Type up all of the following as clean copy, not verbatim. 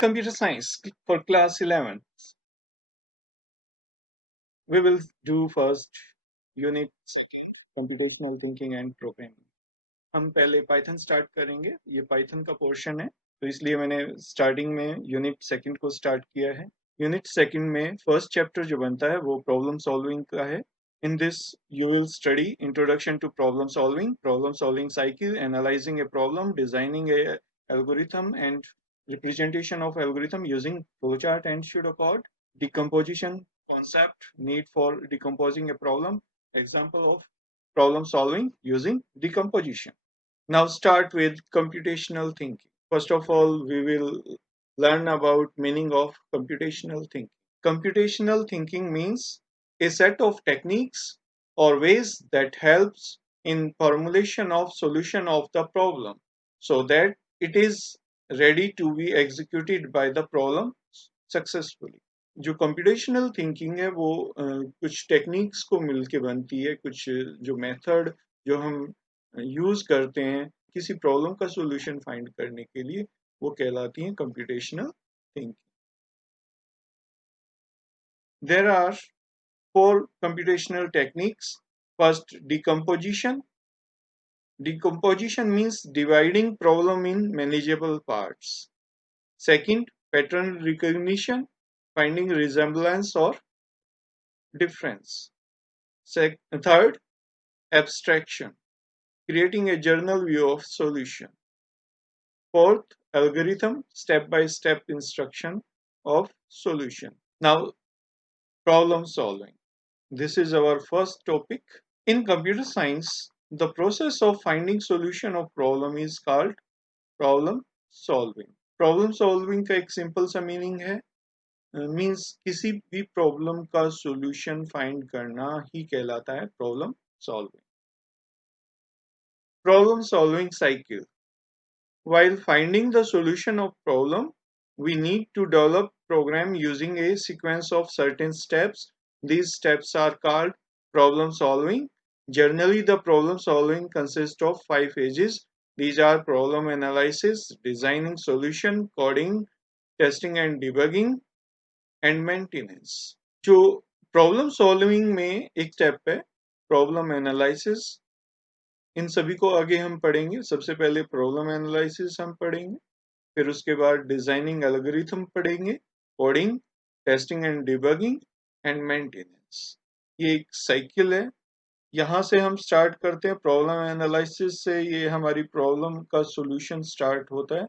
Computer science for class 11. We will do first unit second, computational thinking and programming. हम पहले Python start करेंगे, ये Python का portion है, तो इसलिए मैंने स्टार्टिंग में यूनिट सेकंड को स्टार्ट किया है। यूनिट सेकंड में फर्स्ट चैप्टर जो बनता है वो प्रॉब्लम सॉल्विंग का है। In this, you will study introduction to problem solving cycle, analyzing a problem, designing a algorithm, and representation of algorithm using flowchart and pseudocode, decomposition concept, need for decomposing a problem, example of problem solving using decomposition. Now start with computational thinking. First of all, we will learn about meaning of computational thinking. Computational thinking means a set of techniques or ways that helps in formulation of solution of the problem so that it is ready to be executed by the problem successfully. जो computational thinking है वो कुछ techniques को मिलके बनती है, कुछ जो मेथड जो हम यूज करते हैं किसी प्रॉब्लम का सॉल्यूशन फाइंड करने के लिए, वो कहलाती है computational thinking. There are four computational techniques. First, decomposition. Decomposition means dividing problem in manageable parts. Second, pattern recognition, finding resemblance or difference. Third, abstraction, creating a general view of solution. Fourth, algorithm, step-by-step instruction of solution. Now, problem solving. This is our first topic. In computer science, the process of finding solution of problem is called problem solving. Problem solving का एक simple सा meaning है, means किसी भी problem का solution find करना ही कहलाता है problem solving. Problem solving cycle. While finding the solution of problem, we need to develop program using a sequence of certain steps. These steps are called problem solving. Generally, the problem solving consists of 5 phases. These are problem analysis, designing solution, coding, testing and debugging, and maintenance. जो problem solving में एक step है problem analysis. इन सभी को आगे हम पढ़ेंगे. सबसे पहले प्रॉब्लम एनालिसिस हम पढ़ेंगे, फिर उसके बाद डिजाइनिंग एल्गोरिथम पढ़ेंगे, coding, testing and debugging and maintenance. ये एक साइकिल है. यहाँ से हम स्टार्ट करते हैं प्रॉब्लम एनालिसिस से. ये हमारी प्रॉब्लम का सॉल्यूशन स्टार्ट होता है.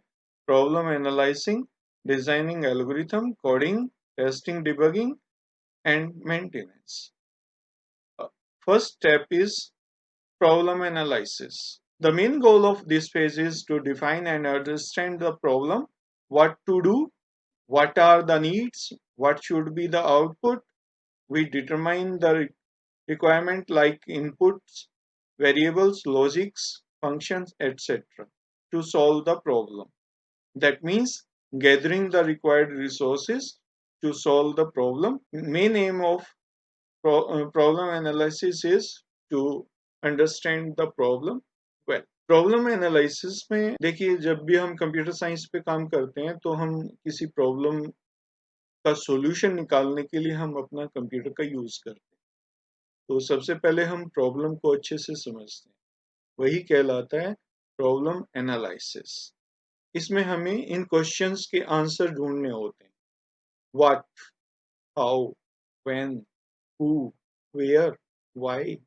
Problem analysing, designing algorithm, coding, testing, debugging and maintenance. First step is problem analysis. The main goal of this phase is to define and understand the problem, what to do, what are the needs, what should be the output. We determine the requirement like inputs, variables, logics, functions, etc. to solve the problem. That means gathering the required resources to solve the problem. Main aim of problem analysis is to understand the problem well. Problem analysis में देखिए, जब भी हम computer science पे काम करते हैं तो हम किसी प्रॉब्लम का सॉल्यूशन निकालने के लिए हम अपना कंप्यूटर का यूज करते हैं. तो सबसे पहले हम प्रॉब्लम को अच्छे से समझते हैं, वही कहलाता है प्रॉब्लम एनालिसिस. इसमें हमें इन क्वेश्चंस के आंसर ढूंढने होते हैं. What, how, when, who, where, why.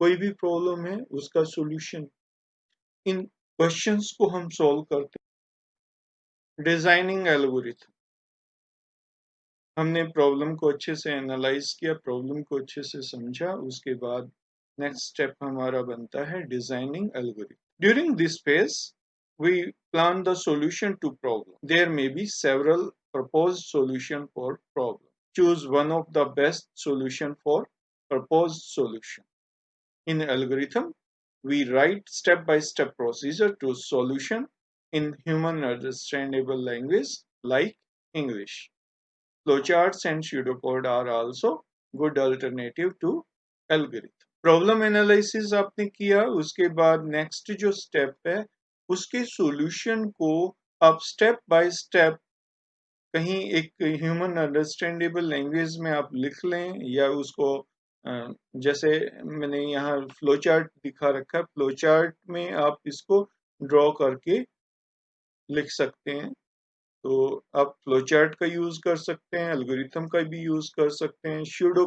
कोई भी प्रॉब्लम है उसका सॉल्यूशन, इन क्वेश्चंस को हम सॉल्व करते हैं. डिजाइनिंग एल्गोरिथम, हमने प्रॉब्लम को अच्छे से एनालाइज किया, प्रॉब्लम को अच्छे से समझा, उसके बाद नेक्स्ट स्टेप हमारा बनता है designing algorithm. During this phase we plan the solution to problem. There may be several proposed solution for problem. Choose one of the best solution for proposed solution. In algorithm, we write step-by-step procedure to solution in human understandable language like English. Flowcharts and pseudocode are also good alternative to algorithm. Problem analysis आपने किया, उसके बाद next जो step है उसके solution को अब step by step कहीं एक ह्यूमन अंडरस्टैंडेबल लैंग्वेज में आप लिख लें या उसको जैसे मैंने यहाँ फ्लो चार्ट दिखा रखा है, फ्लो चार्ट में आप इसको ड्रॉ करके लिख सकते हैं। तो आप फ्लो चार्ट का यूज कर सकते हैं, एल्गोरिथम का भी यूज कर सकते हैं। स्यूडो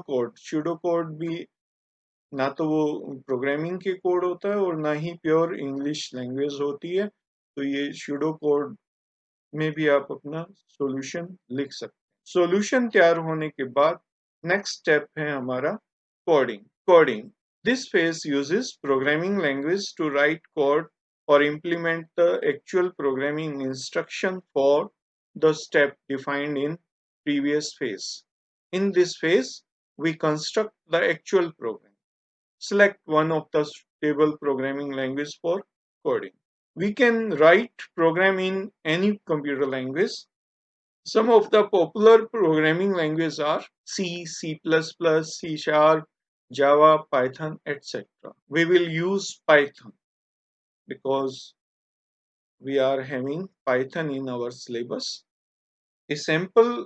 कोड भी ना तो वो प्रोग्रामिंग के कोड होता है और ना ही प्योर इंग्लिश लैंग्वेज होती है। तो ये स्यूडो कोड में भी आप अपना सॉल्यूशन लिख सकते हैं। सॉल्यूशन तैयार होने के बाद नेक्स्ट स्टेप है हमारा coding. Coding. This phase uses programming language to write code or implement the actual programming instruction for the step defined in previous phase. In this phase, we construct the actual program. Select one of the stable programming language for coding. We can write program in any computer language. Some of the popular programming languages are C, C++, C Sharp, Java, Python, etc. We will use Python because we are having Python in our syllabus. A sample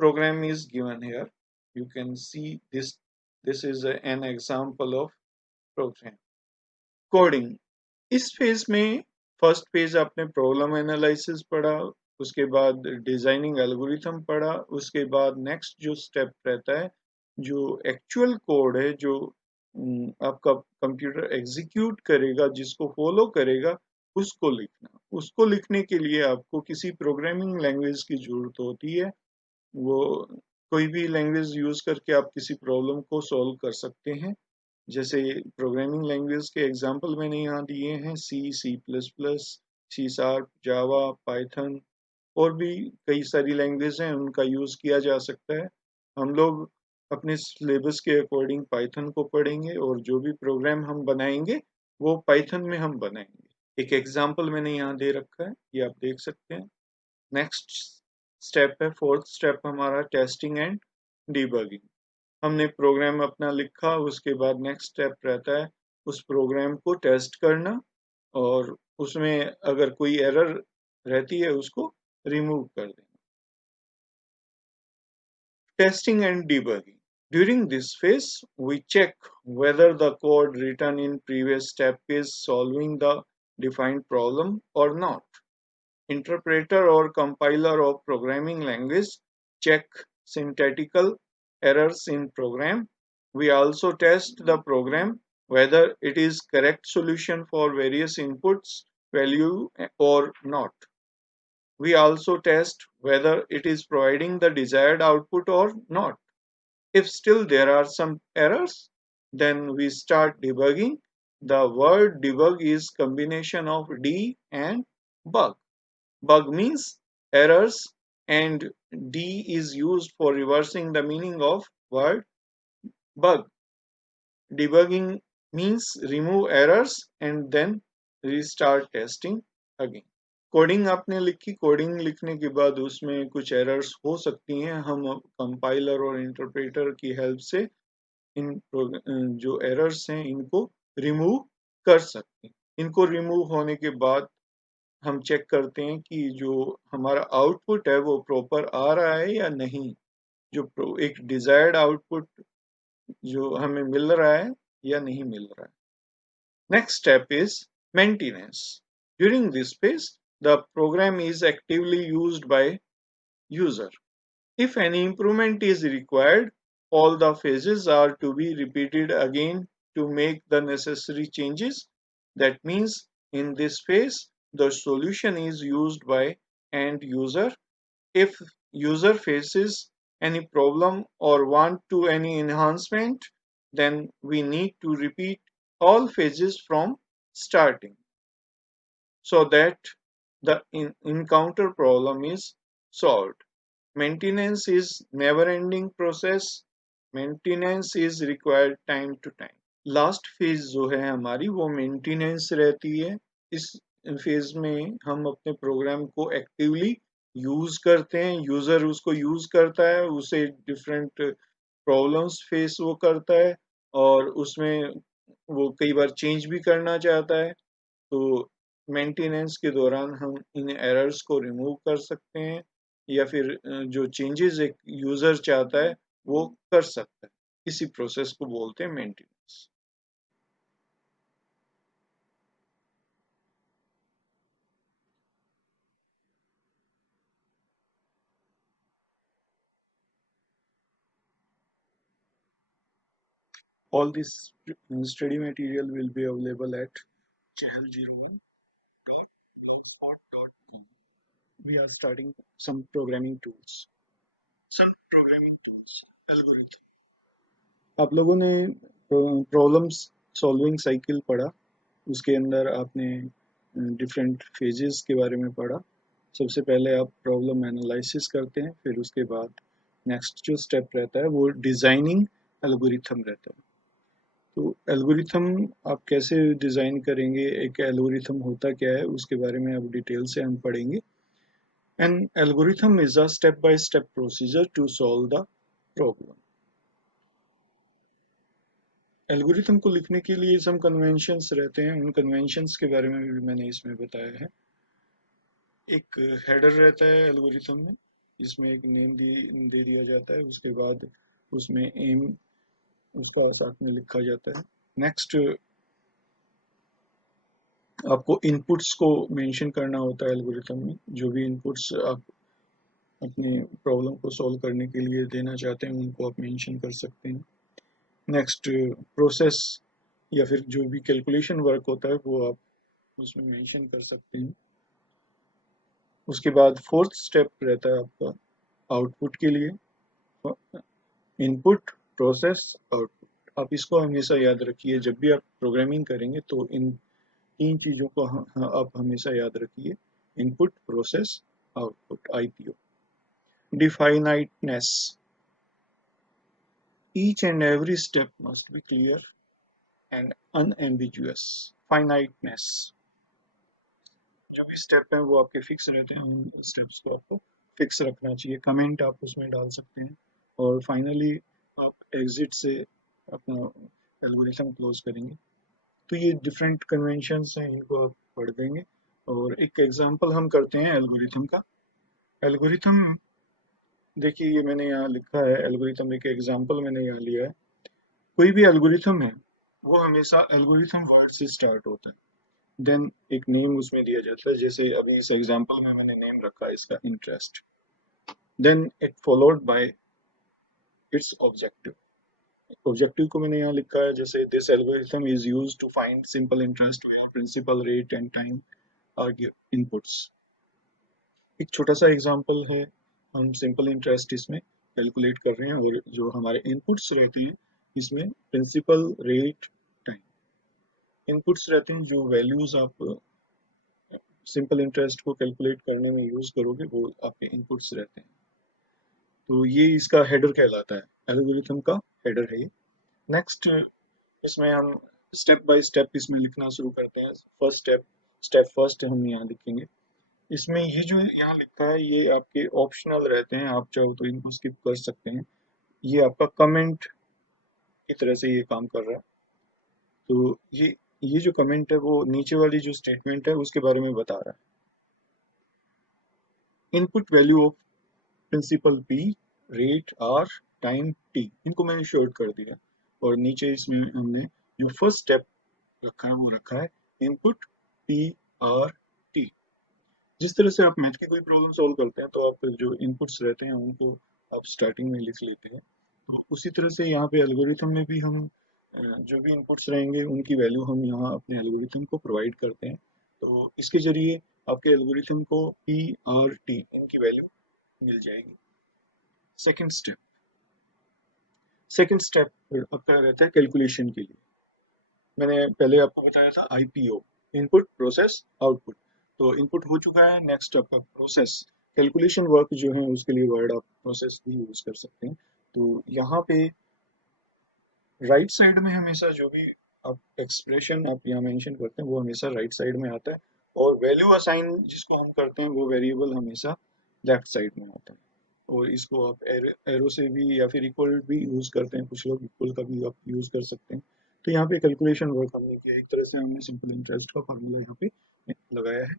program is given here. You can see this. This is an example of program. Coding. इस phase में first phase आपने problem analysis पढ़ा, उसके बाद designing algorithm पढ़ा, उसके बाद next जो स्टेप रहता है, जो एक्चुअल कोड है, जो आपका कंप्यूटर एग्जीक्यूट करेगा, जिसको फॉलो करेगा, उसको लिखना। उसको लिखने के लिए आपको किसी प्रोग्रामिंग लैंग्वेज की जरूरत होती है। वो कोई भी लैंग्वेज यूज करके आप किसी प्रॉब्लम को सॉल्व कर सकते हैं। जैसे प्रोग्रामिंग लैंग्वेज के एग्जांपल मैंने यहाँ दिए हैं, C, C plus plus, C sharp, Java, Python, और भी कई सारी लैंग्वेज हैं, उनका यूज किया जा सकता है। हम लोग अपने सिलेबस के अकॉर्डिंग पाइथन को पढ़ेंगे और जो भी प्रोग्राम हम बनाएंगे वो पाइथन में हम बनाएंगे। एक एग्जांपल मैंने यहाँ दे रखा है, ये आप देख सकते हैं। नेक्स्ट स्टेप है, फोर्थ स्टेप हमारा टेस्टिंग एंड डीबगिंग। हमने प्रोग्राम अपना लिखा, उसके बाद नेक्स्ट स्टेप रहता है उस प्रोग्राम को टेस्ट करना, और उसमें अगर कोई एरर रहती है उसको रिमूव कर देना। Testing and debugging. During this phase, we check whether the code written in previous step is solving the defined problem or not. Interpreter or compiler of programming language check syntactical errors in program. We also test the program whether it is correct solution for various inputs value or not. We also test whether it is providing the desired output or not. If still there are some errors, then we start debugging. The word debug is combination of D and bug. Bug means errors and D is used for reversing the meaning of word bug. Debugging means remove errors and then restart testing again. Coding आपने लिखी, coding लिखने के बाद उसमें कुछ errors हो सकती हैं, हम कंपाइलर और इंटरप्रेटर की हेल्प से इन जो एरर्स हैं इनको रिमूव कर सकते हैं। इनको रिमूव होने के बाद हम चेक करते हैं कि जो हमारा आउटपुट है वो प्रॉपर आ रहा है या नहीं, जो एक डिजायर्ड आउटपुट जो हमें मिल रहा है या नहीं मिल रहा है। Next step is maintenance. During this phase the program is actively used by user. If any improvement is required, all the phases are to be repeated again to make the necessary changes. That means in this phase, the solution is used by end user. If user faces any problem or want to any enhancement, then we need to repeat all phases from starting so that the encounter problem is solved. Maintenance is never-ending process. Maintenance is required time to time. Last phase जो है हमारी वो maintenance रहती है। इस phase में हम अपने प्रोग्राम को एक्टिवली यूज करते हैं, यूजर उसको यूज करता है, उसे डिफरेंट प्रॉब्लम्स फेस वो करता है और उसमें वो कई बार चेंज भी करना चाहता है। तो मेंटेनेंस के दौरान हम इन एरर्स को रिमूव कर सकते हैं या फिर जो चेंजेस एक यूजर चाहता है वो कर सकता है। इसी प्रोसेस को बोलते हैं maintenance. All this study material will be available at chahal01.blogspot.com. We are starting some programming tools. Some programming tools. Algorithm. आप लोगों ने प्रॉब्लम्स सॉल्विंग साइकिल पढ़ा, उसके अंदर आपने डिफरेंट फेजेस के बारे में पढ़ा। सबसे पहले आप प्रॉब्लम एनालिसिस करते हैं, फिर उसके बाद नेक्स्ट जो स्टेप रहता है वो डिज़ाइनिंग एल्गोरिथम रहता है। तो एल्गोरिथम आप कैसे डिज़ाइन करेंगे, एक एल्गोरिथम होता क्या है, उसके बारे में अब डिटेल से हम पढ़ेंगे। An algorithm is a step by step procedure to solve the problem. Algorithm को लिखने के लिए सम कन्वेंशंस रहते हैं, उन कन्वेंशंस के बारे में भी मैंने इसमें बताया है। एक हेडर रहता है एल्गोरिथम में, जिसमें एक नेम दे दिया जाता है, उसके बाद उसमें एम उसका साथ में लिखा जाता है। नेक्स्ट आपको इनपुट्स को मेंशन करना होता है एल्गोरिथम में। जो भी इनपुट्स आप अपने प्रॉब्लम को सॉल्व करने के लिए देना चाहते हैं उनको आप मेंशन कर सकते हैं। नेक्स्ट प्रोसेस या फिर जो भी कैलकुलेशन वर्क होता है वो आप उसमें मेंशन कर सकते हैं। उसके बाद फोर्थ स्टेप रहता है आपका आउटपुट के लिए, इनपुट प्रोसेस आउटपुट। आप इसको हमेशा याद रखिए, जब भी आप प्रोग्रामिंग करेंगे तो इन तीन चीज़ों को आप हमेशा याद रखिए, input process output, IPO. Definiteness, each and every step must be clear and unambiguous. Finiteness, जो भी स्टेप है वो आपके फिक्स रहते हैं, उन स्टेप्स को आपको फिक्स रखना चाहिए। कमेंट आप उसमें डाल सकते हैं और फाइनली आप एग्जिट से अपना एल्गोरिथम क्लोज करेंगे। तो ये डिफरेंट कन्वेंशंस हैं, इनको आप पढ़ देंगे। और एक एग्जांपल हम करते हैं एल्गोरिथम का। एल्गोरिथम देखिए, ये मैंने यहाँ लिखा है एल्गोरिथम, एक एग्जांपल मैंने यहाँ लिया है। कोई भी एल्गोरिथम है वो हमेशा एल्गोरिथम वर्ड से स्टार्ट होता है, देन एक नेम उसमें दिया जाता है। जैसे अभी इस एग्जांपल में मैंने नेम रखा है इसका interest, then it followed by its objective. Objective को मैंने यहाँ लिखा है, जैसे this algorithm is used to find simple interest where principal rate and time are inputs. एक छोटा सा एग्जांपल है, हम सिंपल इंटरेस्ट इसमें कैलकुलेट कर रहे हैं और जो हमारे इनपुट्स रहते हैं इसमें प्रिंसिपल रेट टाइम इनपुट्स रहते हैं। जो वैल्यूज आप सिंपल इंटरेस्ट को कैलकुलेट करने में यूज करोगे वो आपके इनपुट्स रहते हैं। तो ये इसका हेडर कहलाता है, एल्गोरिथम का हेडर है ये। नेक्स्ट इसमें हम स्टेप बाय स्टेप इसमें लिखना शुरू करते हैं। फर्स्ट स्टेप फर्स्ट हम यहाँ लिखेंगे। इसमें ये जो यहाँ लिखा है ये आपके ऑप्शनल रहते हैं, आप चाहो तो इनको स्किप कर सकते हैं। ये आपका कमेंट की तरह से ये काम कर रहा है। तो ये जो कमेंट है वो नीचे वाली जो स्टेटमेंट है उसके बारे में बता रहा है। Input value of principal p, rate r, time t, इनको मैंने शॉर्ट कर दिया। और नीचे इसमें हमने जो फर्स्ट स्टेप रखा है वो रखा है इनपुट पी आर टी। जिस तरह से आप मैथ की कोई प्रॉब्लम सॉल्व करते हैं तो आप जो इनपुट्स रहते हैं उनको आप स्टार्टिंग में लिख लेते हैं, तो उसी तरह से यहाँ पे एल्गोरिथम में भी हम जो भी इनपुट्स रहेंगे उनकी वैल्यू हम यहाँ अपने एल्गोरिथम को प्रोवाइड करते हैं। तो इसके जरिए आपके एल्गोरिथम को पी आर टी इनकी वैल्यू मिल जाएगी। सेकेंड स्टेप आपका रहता है कैलकुलेशन के लिए। मैंने पहले आपको बताया था आईपीओ, इनपुट प्रोसेस आउटपुट। तो इनपुट हो चुका है, नेक्स्ट आपका प्रोसेस। कैलकुलेशन वर्क जो है उसके लिए वर्ड आप प्रोसेस भी यूज कर सकते हैं। तो यहाँ पे राइट साइड में हमेशा जो भी आप एक्सप्रेशन आप यहाँ मेंशन करते हैं वो हमेशा राइट साइड में आता है, और वैल्यू असाइन जिसको हम करते हैं वो वेरिएबल हमेशा लेफ्ट साइड में आता है। और इसको आप एरो से भी या फिर इक्वल भी यूज करते हैं, कुछ लोग इक्वल का भी आप यूज कर सकते हैं। तो यहाँ पे कैलकुलेशन वर्क हमने किया, एक तरह से हमने सिंपल इंटरेस्ट का फार्मूला यहाँ पे लगाया है।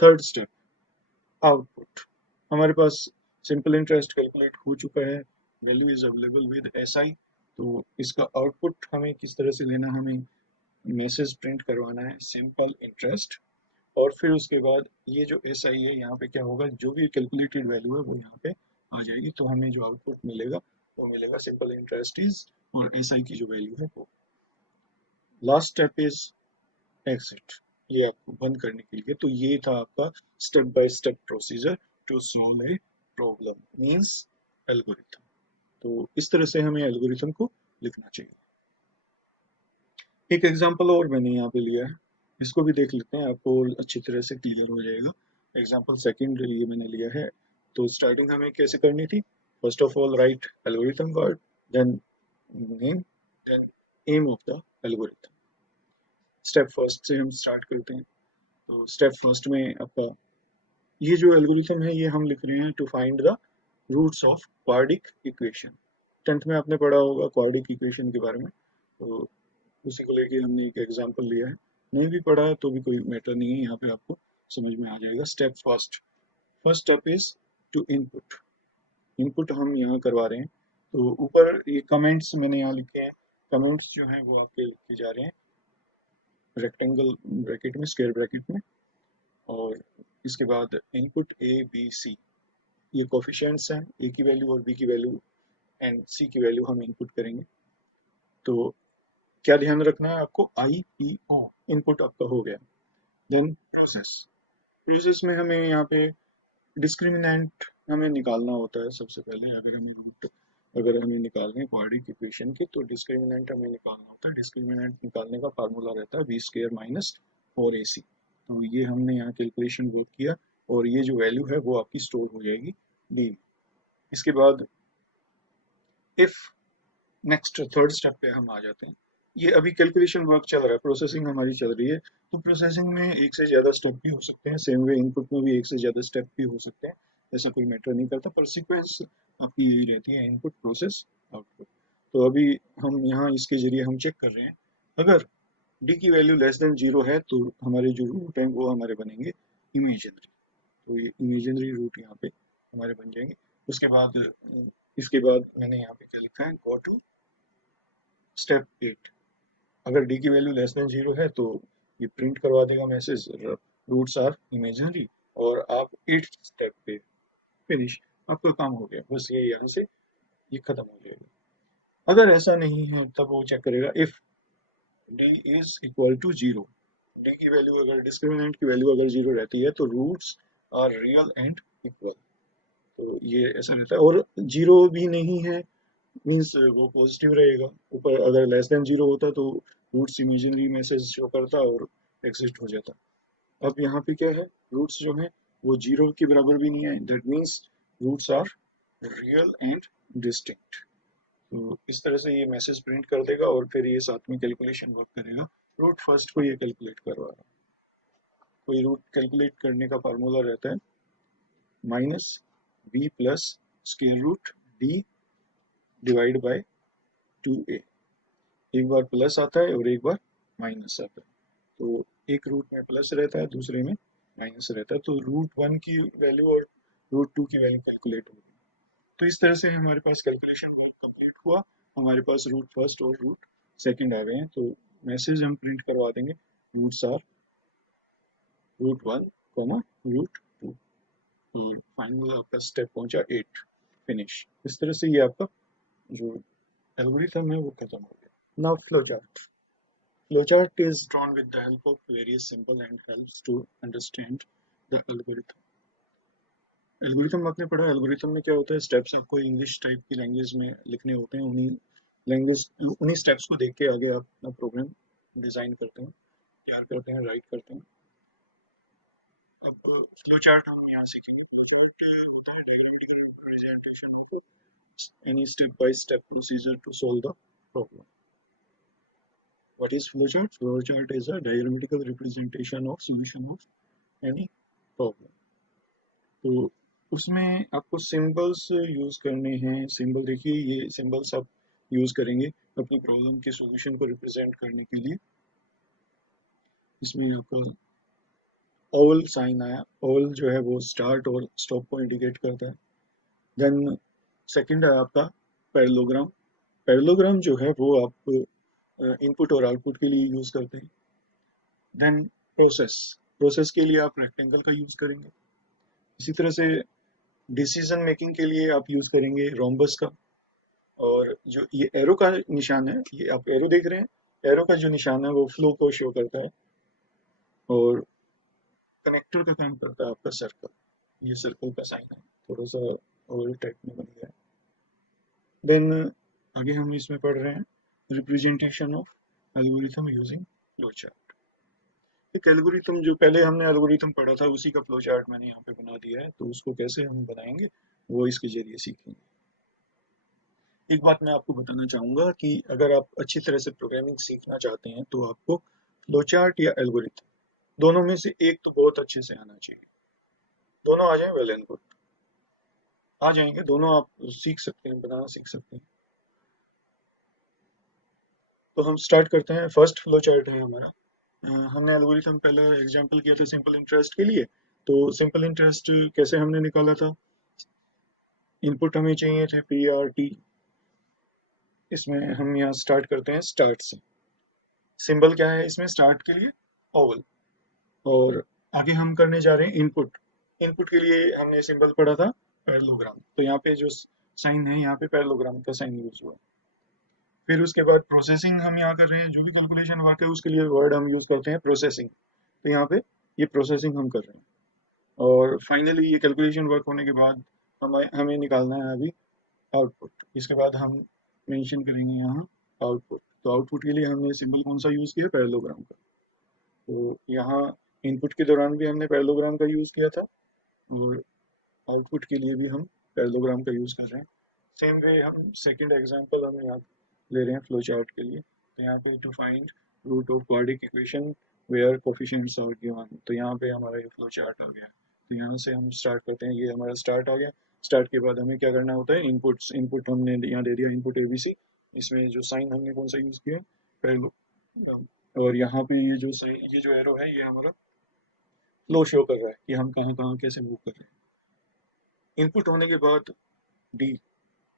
Third step, output. हमारे पास सिंपल इंटरेस्ट कैलकुलेट हो चुका है, value is available with SI. तो इसका आउटपुट हमें किस तरह से लेना, हमें मैसेज प्रिंट करवाना है सिंपल इंटरेस्ट, और फिर उसके बाद ये जो एस आई है यहाँ पे क्या होगा, जो भी कैलकुलेटेड वैल्यू है वो यहाँ पे आ जाएगी। तो हमें जो आउटपुट मिलेगा वो मिलेगा सिंपल इंटरेस्ट इज, और एस आई की जो वैल्यू है वो। लास्ट स्टेप इज एग्जिट, ये आपको बंद करने के लिए। तो ये था आपका step by step procedure to solve a problem means algorithm. तो इस तरह से हमें एल्गोरिथम को लिखना चाहिए। एक एग्जांपल और मैंने यहाँ पे लिया है, इसको भी देख लेते हैं, आपको अच्छी तरह से क्लियर हो जाएगा। एग्जांपल सेकंड ये मैंने लिया है। तो स्टार्टिंग हमें कैसे करनी थी, first of all write algorithm word, then name, then aim of the algorithm. Step first से हम स्टार्ट करते हैं। तो स्टेप फर्स्ट में आपका ये जो एल्गोरिथम है ये हम लिख रहे हैं to find the roots of quadric equation. Tenth में आपने पढ़ा होगा क्वाड्रिक इक्वेशन के बारे में, तो उसी को लेके हमने एक एग्जांपल लिया है। नहीं भी पढ़ा है तो भी कोई मैटर नहीं है, यहाँ पे आपको समझ में आ जाएगा। Step first, first step is to input. Input हम यहाँ करवा रहे हैं। तो ऊपर ये कमेंट्स मैंने यहाँ लिखे हैं, कमेंट्स जो हैं वो आपके लिखे जा रहे हैं रेक्टेंगल ब्रैकेट में, स्क्वायर ब्रैकेट में। और इसके बाद इनपुट ए बी सी, ये कोफिशिएंट्स हैं, ए की वैल्यू और बी की वैल्यू एंड सी की वैल्यू हम इनपुट करेंगे। तो क्या ध्यान रखना है आपको, आई पी ओ इनपुट आपका हो गया। देन प्रोसेस, प्रोसेस में हमें यहाँ पे डिस्क्रिमिनेंट हमें निकालना होता है सबसे पहले। अगर हमें रूट अगर हमें निकालने हैं क्वाड्रिक इक्वेशन की, तो डिस्क्रिमिनेंट हमें निकालना होता है। डिस्क्रिमिनेंट निकालने का फार्मूला रहता है बी स्क्वायर माइनस 4ac। तो ये हमने यहाँ कैलकुलेशन वर्क किया, और ये जो वैल्यू है वो आपकी स्टोर हो जाएगी डी। इसके बाद इफ, नेक्स्ट थर्ड स्टेप पे हम आ जाते हैं। ये अभी कैलकुलेशन वर्क चल रहा है, प्रोसेसिंग हमारी चल रही है। तो प्रोसेसिंग में एक से ज़्यादा स्टेप भी हो सकते हैं, सेम वे इनपुट में भी एक से ज़्यादा स्टेप भी हो सकते हैं, ऐसा कोई मैटर नहीं करता, पर सीक्वेंस आपकी यही रहती है, इनपुट प्रोसेस आउटपुट। तो अभी हम यहाँ इसके जरिए हम चेक कर रहे हैं, अगर डी की वैल्यू लेस देन 0 है तो हमारे जो रूट हैं वो हमारे बनेंगे इमेजिनरी। तो ये इमेजिनरी रूट यहाँ पे हमारे बन जाएंगे। उसके बाद इसके बाद मैंने यहाँ पे क्या लिखा है, गो टू स्टेप 8। अगर डी की वैल्यू लेस देन 0 है तो ये प्रिंट करवा देगा मैसेज रूट्स आर इमेजिनरी, और आप 8th स्टेप पे फिनिश, आपका काम हो गया, बस ये यहाँ से ये खत्म हो जाएगा। अगर ऐसा नहीं है तब वो चेक करेगा if d is equal to 0। D की वैल्यू अगर डिस्क्रिमिनेंट की वैल्यू अगर 0 रहती है तो roots are real and equal. तो ये ऐसा रहता है, और 0 भी नहीं है मीन्स वो पॉजिटिव रहेगा। ऊपर अगर लेस देन 0 होता तो रूट्स इमेजिनरी मैसेज शो करता और एग्जिट हो जाता। अब यहाँ पे क्या है, रूट्स जो है वो 0 के बराबर भी नहीं है, that means roots are real and distinct. तो इस तरह से ये मैसेज प्रिंट कर देगा, और फिर ये साथ में कैलकुलेशन वर्क करेगा। रूट फर्स्ट को ये कैलकुलेट करवा रहा है। कोई रूट कैलकुलेट करने का फार्मूला रहता है minus b plus square root d divide by 2a। एक बार प्लस आता है और एक बार माइनस आता है। तो एक रूट में प्लस रहता है, दूसरे में माइनस रहता है। तो रूट 1 की वैल्यू और रूट 2 की वैल्यू कैलकुलेट होगी। तो इस तरह से हमारे पास कैलकुलेशन कंप्लीट हुआ, हमारे पास रूट फर्स्ट और रूट सेकंड आ गए हैं। तो मैसेज हम प्रिंट करवा देंगे, roots are root 1 comma root 2। तो फाइनल आपका स्टेप पहुंचा 8, फिनिश। इस तरह से ये आपका जो एल्गोरिथम है वो खत्म हो गया। Now flow chart. Flowchart is drawn with the help of various symbols and helps to understand the algorithm. Algorithm आपने पढ़ा, एल्गोरिथम में क्या होता है, स्टेप्स आपको इंग्लिश टाइप की लैंग्वेज में लिखने होते हैं। उन्हीं स्टेप्स को देख के आगे आप अपना प्रोग्राम डिजाइन करते हैं, तैयार करते हैं, राइट करते हैं। अब फ्लो चार्ट हम यहाँ सीखेंगे any step by step procedure to solve the problem. What is flowchart? Flowchart is a diagrammatical representation of solution of any problem. तो उसमें आपको सिंबल्स यूज करने हैं। सिंबल देखिए, ये सिंबल्स आप यूज करेंगे अपनी प्रॉब्लम के सॉल्यूशन को रिप्रेजेंट करने के लिए। इसमें आपका ओवल साइन आया। ओवल जो है वो स्टार्ट और स्टॉप को इंडिकेट करता है। देन सेकंड है आपका पैरेललोग्राम। पैरेललोग्राम जो है वो आप इनपुट और आउटपुट के लिए यूज करते हैं। देन प्रोसेस, प्रोसेस के लिए आप रेक्टेंगल का यूज करेंगे। इसी तरह से डिसीजन मेकिंग के लिए आप यूज करेंगे रोम्बस का। और जो ये एरो का निशान है, ये आप एरो देख रहे हैं, एरो का जो निशान है वो फ्लो को शो करता है। और कनेक्टर का काम करता है आपका सर्कल। ये सर्कल का साइन है, थोड़ा सा ओवल टाइप में बन गया है। देन आगे हम इसमें पढ़ रहे हैं representation of algorithm using flow chart. एक एल्गोरिथम, जो पहले हमने एल्गोरिथम पढ़ा था उसी का फ्लो चार्ट मैंने यहाँ पे बना दिया है, तो उसको कैसे हम बनाएंगे वो इसके जरिए सीखेंगे। एक बात मैं आपको बताना चाहूंगा कि अगर आप अच्छी तरह से प्रोग्रामिंग सीखना चाहते हैं तो आपको फ्लो चार्ट या एल्गोरिथम दोनों में से एक तो बहुत अच्छे से आना चाहिए। दोनों आ जाए वेल एंड गुड, आ जाएंगे दोनों, आप सीख सकते हैं, बनाना सीख सकते हैं। तो हम स्टार्ट करते हैं। फर्स्ट फ्लो चार्ट है हमारा। हमने एल्गोरिथम पहले एग्जांपल किया था सिंपल इंटरेस्ट के लिए। तो सिंपल इंटरेस्ट कैसे हमने निकाला था? इनपुट हमें चाहिए थे पी आर टी। इसमें हम यहाँ स्टार्ट करते हैं स्टार्ट से। सिंबल क्या है इसमें स्टार्ट के लिए? ओवल। और आगे हम करने जा रहे हैं इनपुट। इनपुट के लिए हमने सिंबल पढ़ा था पैरेललोग्राम, तो यहाँ पे जो साइन है यहाँ पे पैरेललोग्राम का साइन यूज हुआ। फिर उसके बाद प्रोसेसिंग हम यहाँ कर रहे हैं, जो भी कैलकुलेशन वर्क है उसके लिए वर्ड हम यूज करते हैं प्रोसेसिंग। तो यहाँ पे ये प्रोसेसिंग हम कर रहे हैं। और फाइनली ये कैलकुलेशन वर्क होने के बाद हमें हमें निकालना है अभी आउटपुट। इसके बाद हम मेंशन करेंगे यहाँ आउटपुट। तो आउटपुट के लिए हमने सिंबल कौन सा यूज किया? पैरेललोग्राम का। तो यहाँ इनपुट के दौरान भी हमने पैरेललोग्राम का यूज किया था, और आउटपुट के लिए भी हम पैरेललोग्राम का यूज कर रहे हैं। सेम वे हम सेकंड एग्जांपल हम यहाँ ले रहे हैं फ्लो चार्ट के लिए। तो यहाँ पे to find root of quadric equation where coefficients are given, तो यहाँ पे हमारा ये फ्लो चार्ट आ गया। तो यहाँ से हम स्टार्ट करते हैं, ये हमारा स्टार्ट आ गया। स्टार्ट के बाद हमें क्या करना होता है? इनपुट्स। इनपुट हमने यहाँ दे दिया इनपुट एबीसी। इसमें जो साइन हमने कौन सा यूज किया? पैरेलल। और यहाँ पे ये जो एरो है ये हमारा फ्लो शो कर रहा है कि हम कहाँ कहाँ कैसे मूव कर रहे हैं। इनपुट होने के बाद डी,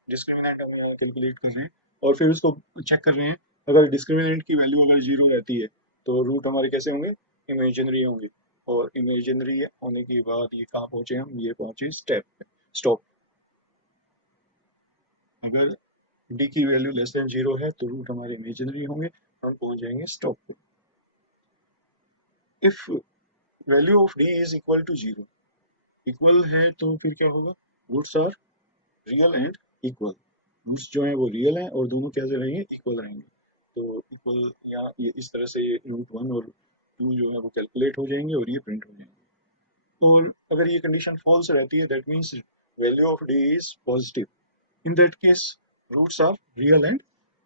डिस्क्रिमिनेंट हम यहाँ कैलकुलेट कर रहे हैं। और फिर उसको चेक कर रहे हैं, अगर डिस्क्रिमिनेंट की वैल्यू अगर जीरो रहती है तो रूट हमारे कैसे होंगे? इमेजिनरी होंगे। और इमेजिनरी होने के बाद ये कहाँ पहुंचे? हम ये पहुंचे स्टेप पे, स्टॉप। अगर डी की वैल्यू लेस देन जीरो है तो रूट हमारे इमेजिनरी होंगे, हम पहुंच जाएंगे स्टॉप पे। If value of d is equal to zero, equal है तो फिर क्या होगा? Roots are real and equal. रूट्स जो है वो रियल है और दोनों कैसे रहेंगे? इक्वल रहेंगे। तो इक्वल या ये इस तरह से रूट वन और टू जो है वो कैलकुलेट हो जाएंगे और ये प्रिंट हो जाएंगे। और अगर ये कंडीशन फॉल्स रहती है that means value of d is positive. In that case roots are real and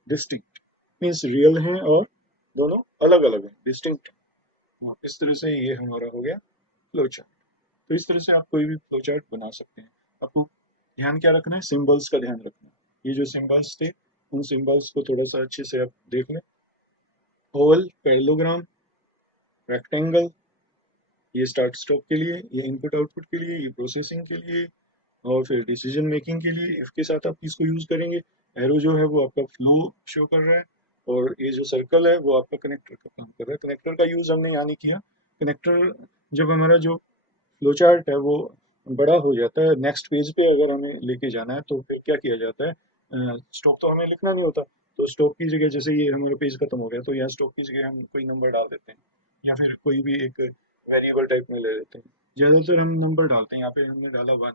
distinct. Means real है और दोनों अलग अलग है, डिस्टिंक्ट। इस तरह से ये हमारा हो गया फ्लो चार्ट। तो इस तरह से आप कोई भी फ्लो चार्ट बना सकते हैं। आपको ध्यान क्या रखना है? सिंबल्स का ध्यान रखना है। ये जो सिंबल्स थे उन सिंबल्स को थोड़ा सा अच्छे से आप देख लें। ओवल, पैरेललोग्राम, रेक्टेंगल, ये स्टार्ट स्टॉप के लिए, ये इनपुट आउटपुट के लिए, ये प्रोसेसिंग के लिए, और फिर डिसीजन मेकिंग के लिए इफ के साथ आप इसको यूज करेंगे। एरो जो है वो आपका फ्लो शो कर रहा है, और ये जो सर्कल है वो आपका कनेक्टर का काम कर रहा है। कनेक्टर का यूज हमने यहाँ नहीं किया। कनेक्टर जब हमारा जो फ्लो चार्ट है वो बड़ा हो जाता है, नेक्स्ट पेज पे अगर हमें लेके जाना है तो फिर क्या किया जाता है? स्टॉप तो हमें लिखना नहीं होता। तो स्टॉप की जगह, जैसे ये हमारा पेज खत्म हो गया तो यहाँ स्टॉप की जगह हम कोई नंबर डाल देते हैं, या फिर कोई भी एक वेरिएबल टाइप में ले लेते हैं। ज़्यादातर हम नंबर डालते हैं, यहाँ पे हमने डाला वन।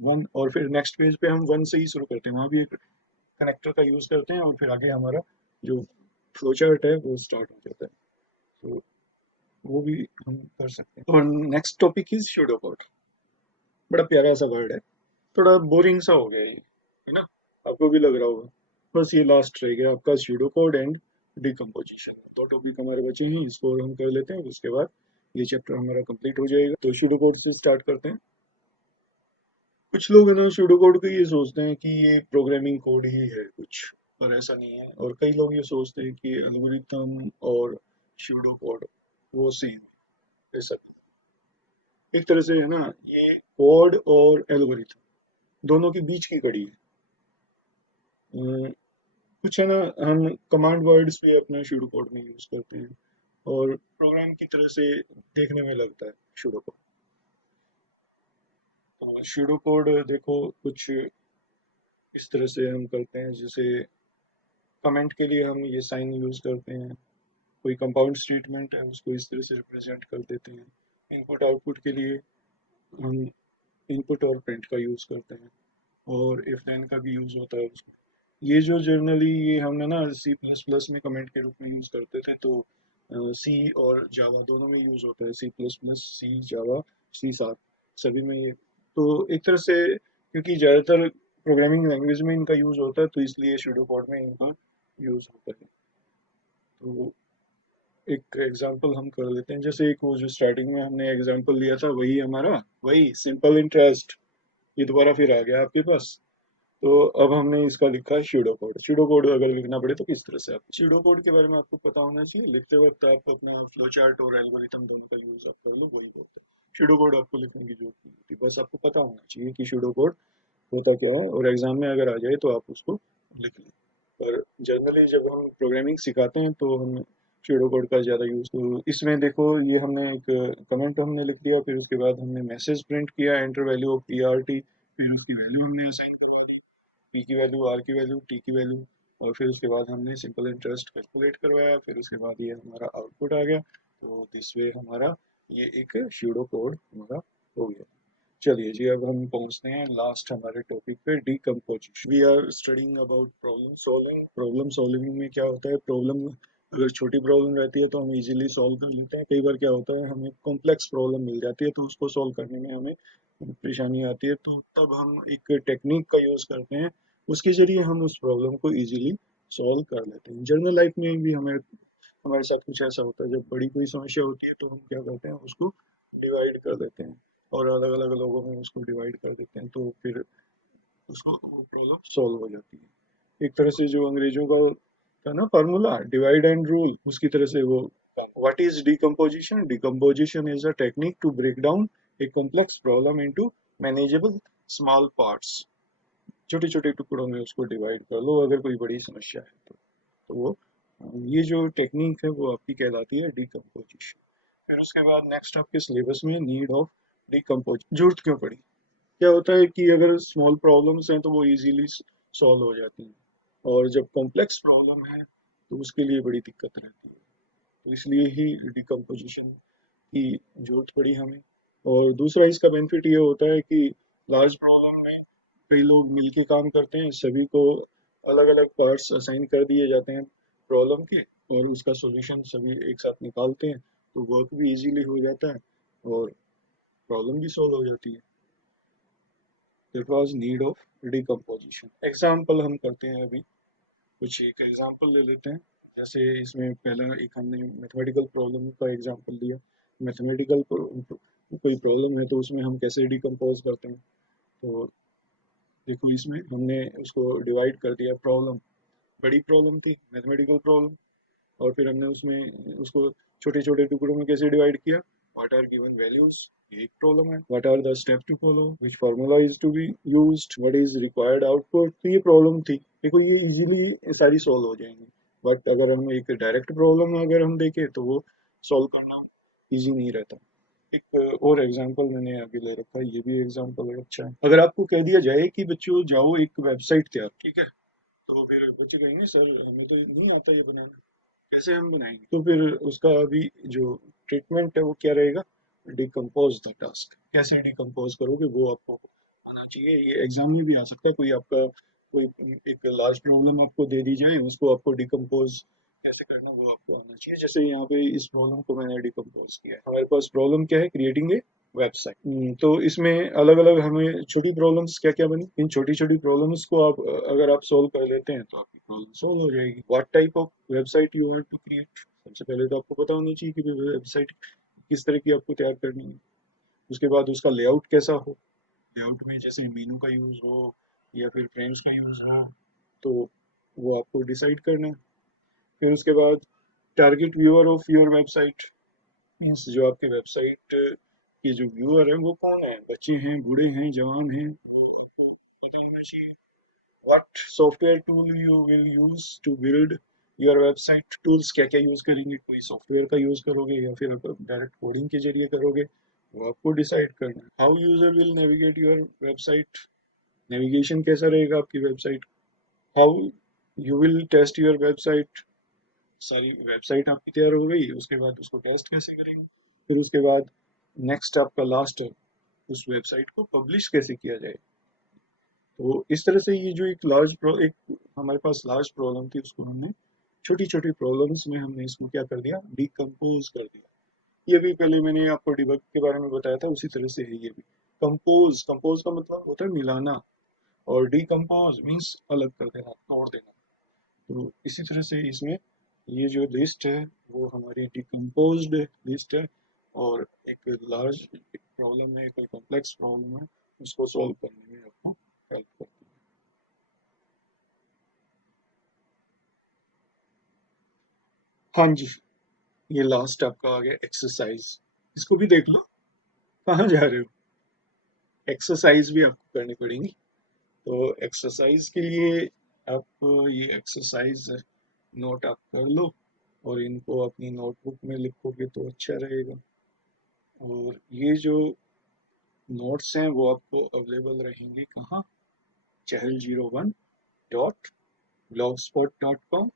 वन, और फिर नेक्स्ट पेज पे हम वन से ही शुरू करते हैं, वहाँ भी एक कनेक्टर का यूज़ करते हैं, और फिर आगे हमारा जो फ्लो चार्ट है वो स्टार्ट हो जाता है। तो वो भी हम कर सकते हैं। और next topic is pseudo code. बड़ा प्यारा सा वर्ड है, थोड़ा बोरिंग सा हो गया ये, है ना? आपको भी लग रहा होगा। बस ये लास्ट रह गया आपका स्यूडो कोड एंड डिकम्पोजिशन। दो टॉपिक हमारे बचे हैं, इसको हम कर लेते हैं, उसके बाद ये चैप्टर हमारा कंप्लीट हो जाएगा। तो स्यूडो कोड से स्टार्ट करते हैं। कुछ लोग है ना स्यूडो कोड को ये सोचते हैं कि ये प्रोग्रामिंग कोड ही है कुछ, पर ऐसा नहीं है। और कई लोग ये सोचते हैं कि एल्गोरिथम और स्यूडो कोड वो सेम, ऐसा नहीं। एक तरह से है ना, ये कोड और एल्गोरिथम दोनों के बीच की कड़ी है। कुछ है ना, हम कमांड वर्ड्स भी अपने शूडो कोड में यूज करते हैं और प्रोग्राम की तरह से देखने में लगता है शूडो कोड। शूडो कोड देखो कुछ इस तरह से हम करते हैं, जैसे कमेंट के लिए हम ये साइन यूज करते हैं, कोई कंपाउंड स्टेटमेंट है उसको इस तरह से रिप्रेजेंट कर देते हैं। इनपुट आउटपुट के लिए हम इनपुट और प्रिंट का यूज करते हैं, और इफ देन का भी यूज होता है उसको। ये जो जर्नली ये हमने ना सी प्लस प्लस में कमेंट के रूप में यूज करते थे, तो सी और जावा दोनों में यूज होता है, सी प्लस प्लस, सी जावा, सी शार्प, सभी में ये। तो एक तरह से क्योंकि ज़्यादातर प्रोग्रामिंग लैंग्वेज में इनका यूज होता है, तो इसलिए शूडो कोड में इनका यूज होता है। तो एक एग्जांपल हम कर लेते हैं, जैसे एक वो जो स्टार्टिंग में हमने एग्जांपल लिया था, वही हमारा, वही सिंपल इंटरेस्ट, ये दोबारा फिर आ गया आपके पास। तो अब हमने इसका लिखा है शूडो कोड। शूडो कोड अगर लिखना पड़े तो किस तरह से, आप शूडो कोड के बारे में आपको पता होना चाहिए। लिखते वक्त आप अपना फ्लो चार्ट और एल्गोरिथम दोनों का यूज आप कर लो, वही बोलते हैं। शूडो कोड आपको लिखने की जरूरत नहीं होती, बस आपको पता होना चाहिए कि शूडो कोड होता क्या है, और एग्जाम में अगर आ जाए तो आप उसको लिख लें। पर जनरली जब हम प्रोग्रामिंग सिखाते हैं तो हम शूडो कोड का ज़्यादा यूज़, तो इसमें देखो ये हमने एक कमेंट हमने लिख दिया, फिर उसके बाद हमने मैसेज प्रिंट किया, enter value of P R T, फिर उसकी वैल्यू हमने असाइन करवा दी, पी की वैल्यू, आर की वैल्यू, टी की वैल्यू, और फिर उसके बाद हमने सिंपल इंटरेस्ट कैलकुलेट करवाया, फिर उसके बाद ये हमारा आउटपुट आ गया। तो दिस वे हमारा ये एक शूडो कोड हमारा हो गया। चलिए जी, अब हम पहुंचते हैं लास्ट हमारे टॉपिक पे, decomposition. We are studying about problem solving. Problem solving में क्या होता है, प्रॉब्लम अगर छोटी प्रॉब्लम रहती है तो हम इजीली सॉल्व कर लेते हैं। कई बार क्या होता है, हमें कॉम्प्लेक्स प्रॉब्लम मिल जाती है तो उसको सॉल्व करने में हमें परेशानी आती है, तो तब हम एक टेक्निक का यूज़ करते हैं, उसके जरिए हम उस प्रॉब्लम को इजीली सॉल्व कर लेते हैं। जनरल लाइफ में भी हमें, हमारे साथ कुछ ऐसा होता है, जब बड़ी कोई समस्या होती है तो हम क्या करते हैं, उसको डिवाइड कर देते हैं और अलग अलग लोगों में उसको डिवाइड कर देते हैं, तो फिर उसको वो प्रॉब्लम सॉल्व हो जाती है। एक तरह से जो अंग्रेजों का था ना फार्मूला, डिवाइड एंड रूल, उसकी तरह से वो। What is decomposition? Decomposition is a technique to break down a complex problem into manageable small parts. छोटे छोटे टुकड़ों में उसको डिवाइड कर लो अगर कोई बड़ी समस्या है तो वो, ये जो टेक्निक है वो आपकी कहलाती है डिकम्पोजिशन। फिर उसके बाद नेक्स्ट आपके सिलेबस में नीड ऑफ डिकम्पोज, जरूरत क्यों पड़ी। क्या होता है कि अगर स्मॉल प्रॉब्लम्स हैं तो वो इजीली सॉल्व हो जाती हैं, और जब कॉम्प्लेक्स प्रॉब्लम है तो उसके लिए बड़ी दिक्कत रहती है। तो इसलिए ही डिकम्पोजिशन की जरूरत पड़ी हमें। और दूसरा इसका बेनिफिट ये होता है कि लार्ज प्रॉब्लम में कई लोग मिलके काम करते हैं, सभी को अलग अलग पार्ट्स असाइन कर दिए जाते हैं प्रॉब्लम के, और उसका सॉल्यूशन सभी एक साथ निकालते हैं, तो वर्क भी इजीली हो जाता है और प्रॉब्लम भी सॉल्व हो जाती है। That was need of decomposition. Example हम करते हैं अभी, कुछ एक एग्जाम्पल ले लेते हैं। जैसे इसमें पहला एक हमने मैथमेटिकल प्रॉब्लम का एग्जाम्पल दिया। मैथमेटिकल कोई प्रॉब्लम है तो उसमें हम कैसे डिकम्पोज करते हैं, तो देखो इसमें हमने उसको डिवाइड कर दिया। प्रॉब्लम बड़ी प्रॉब्लम थी, मैथमेटिकल प्रॉब्लम, और फिर हमने उसमें उसको छोटे छोटे टुकड़ों में कैसे डिवाइड किया। व्हाट आर गिवन वैल्यूज, ये एक प्रॉब्लम है। What are the step to follow, which formula is to be used, what is required output, तो ये प्रॉब्लम थी। देखो ये इजीली सारी सॉल्व हो जाएंगी, बट अगर हम एक डायरेक्ट प्रॉब्लम अगर हम देखें तो वो सॉल्व करना इजी नहीं रहता। एक और एग्जांपल मैंने आगे ले रखा है, ये भी एग्जांपल अच्छा है। अगर आपको कह दिया जाए कि बच्चों जाओ एक वेबसाइट तैयार, ठीक है, तो फिर बच्चे कहेंगे सर हमें तो नहीं आता ये बनाना, कैसे हम बनाएंगे। तो फिर उसका अभी जो ट्रीटमेंट है वो क्या रहेगा, डिकम्पोज द टास्क। कैसे डिकम्पोज करोगे वो आपको आना चाहिए। ये एग्जाम में भी आ सकता है, कोई आपका कोई एक लार्ज प्रॉब्लम आपको दे दी जाए, उसको आपको डिकम्पोज कैसे करना वो आपको आना चाहिए। जैसे यहाँ पे इस प्रॉब्लम को मैंने डिकम्पोज किया है, हमारे पास प्रॉब्लम क्या है, क्रिएटिंग ए वेबसाइट। तो इसमें अलग अलग हमें छोटी प्रॉब्लम्स क्या क्या बनी, इन छोटी छोटी प्रॉब्लम्स को आप अगर आप सोल्व कर लेते हैं तो आपकी प्रॉब्लम सोल्व हो जाएगी। What type of website you want to create, सबसे पहले तो आपको पता होना चाहिए कि वेबसाइट किस तरह की आपको तैयार करनी है। उसके बाद उसका लेआउट कैसा हो, लेआउट में जैसे मेनू का यूज हो या फिर फ्रेम्स का यूज हो, तो वो आपको डिसाइड करना है। फिर उसके बाद target viewer of your website, means जो आपकी वेबसाइट कि जो व्यूअर है वो कौन है, बच्चे हैं, बूढ़े हैं, जवान हैं, वो आपको पता होना चाहिए। What software tool you will use to build your website, tools क्या क्या यूज करेंगे, कोई सॉफ्टवेयर का यूज करोगे या फिर डायरेक्ट कोडिंग के जरिए करोगे, वो आपको डिसाइड करना है। How user will navigate your website, navigation कैसा रहेगा आपकी website. How you will test your website, सारी वेबसाइट आपकी तैयार हो गई, उसके बाद उसको टेस्ट कैसे करेंगे, फिर उसके बाद नेक्स्ट आपका लास्ट है, उस वेबसाइट को पब्लिश कैसे किया जाए। तो इस तरह से ये जो एक हमारे पास लार्ज प्रॉब्लम थी, उसको हमने छोटी छोटी प्रॉब्लम्स में हमने इसको क्या कर दिया, डिकम्पोज कर दिया। ये भी पहले मैंने आपको डिबग के बारे में बताया था, उसी तरह से है ये भी। कंपोज, कंपोज का मतलब होता है मिलाना, और डिकम्पोज मीन्स अलग कर देना, तोड़ देना। तो इसी तरह से इसमें ये जो लिस्ट है वो हमारी डिकम्पोज्ड लिस्ट है, और एक लार्ज प्रॉब्लम है, कोई कॉम्प्लेक्स प्रॉब्लम है, उसको सॉल्व करने में आपको हेल्प करती है। हाँ जी, ये लास्ट आपका आ गया एक्सरसाइज, इसको भी देख लो। कहाँ जा रहे हो, एक्सरसाइज भी आपको करनी पड़ेगी। तो एक्सरसाइज के लिए आप ये एक्सरसाइज नोट आप कर लो, और इनको अपनी नोटबुक में लिखोगे तो अच्छा रहेगा। और ये जो नोट्स हैं वो आपको अवेलेबल रहेंगे कहाँ, chahal01.blogspot.com।